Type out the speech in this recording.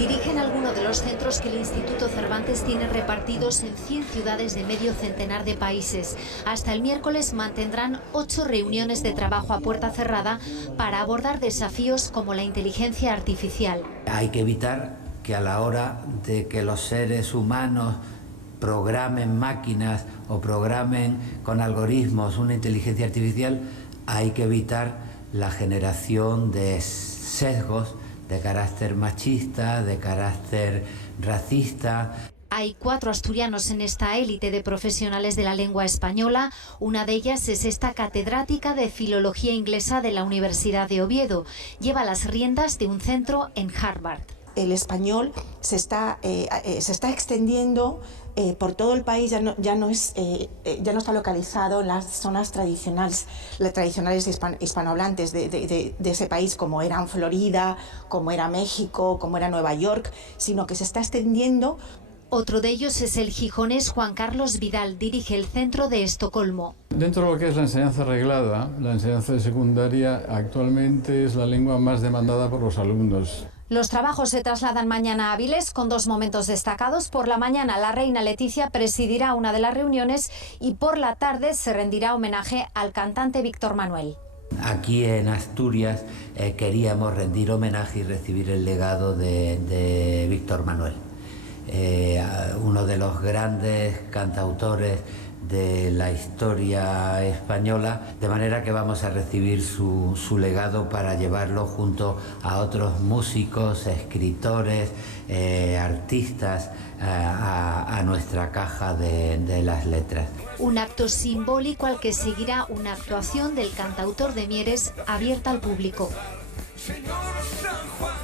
Dirigen algunos de los centros que el Instituto Cervantes tiene repartidos en 100 ciudades de medio centenar de países. Hasta el miércoles mantendrán 8 reuniones de trabajo a puerta cerrada para abordar desafíos como la inteligencia artificial. Hay que evitar que a la hora de que los seres humanos programen máquinas o programen con algoritmos una inteligencia artificial, hay que evitar la generación de sesgos de carácter machista, de carácter racista. Hay 4 asturianos en esta élite de profesionales de la lengua española. Una de ellas es esta catedrática de Filología Inglesa de la Universidad de Oviedo. Lleva las riendas de un centro en Harvard. El español se está extendiendo por todo el país, ya no está localizado en las zonas tradicionales hispanohablantes de ese país, como eran Florida, como era México, como era Nueva York, sino que se está extendiendo. Otro de ellos es el gijonés Juan Carlos Vidal, dirige el centro de Estocolmo. Dentro de lo que es la enseñanza reglada, la enseñanza de secundaria actualmente es la lengua más demandada por los alumnos. Los trabajos se trasladan mañana a Avilés con 2 momentos destacados. Por la mañana la reina Leticia presidirá una de las reuniones y por la tarde se rendirá homenaje al cantante Víctor Manuel. Aquí en Asturias queríamos rendir homenaje y recibir el legado de Víctor Manuel, uno de los grandes cantautores de la historia española, de manera que vamos a recibir su legado para llevarlo junto a otros músicos, escritores, artistas a nuestra caja de las letras. Un acto simbólico al que seguirá una actuación del cantautor de Mieres abierta al público. Señor.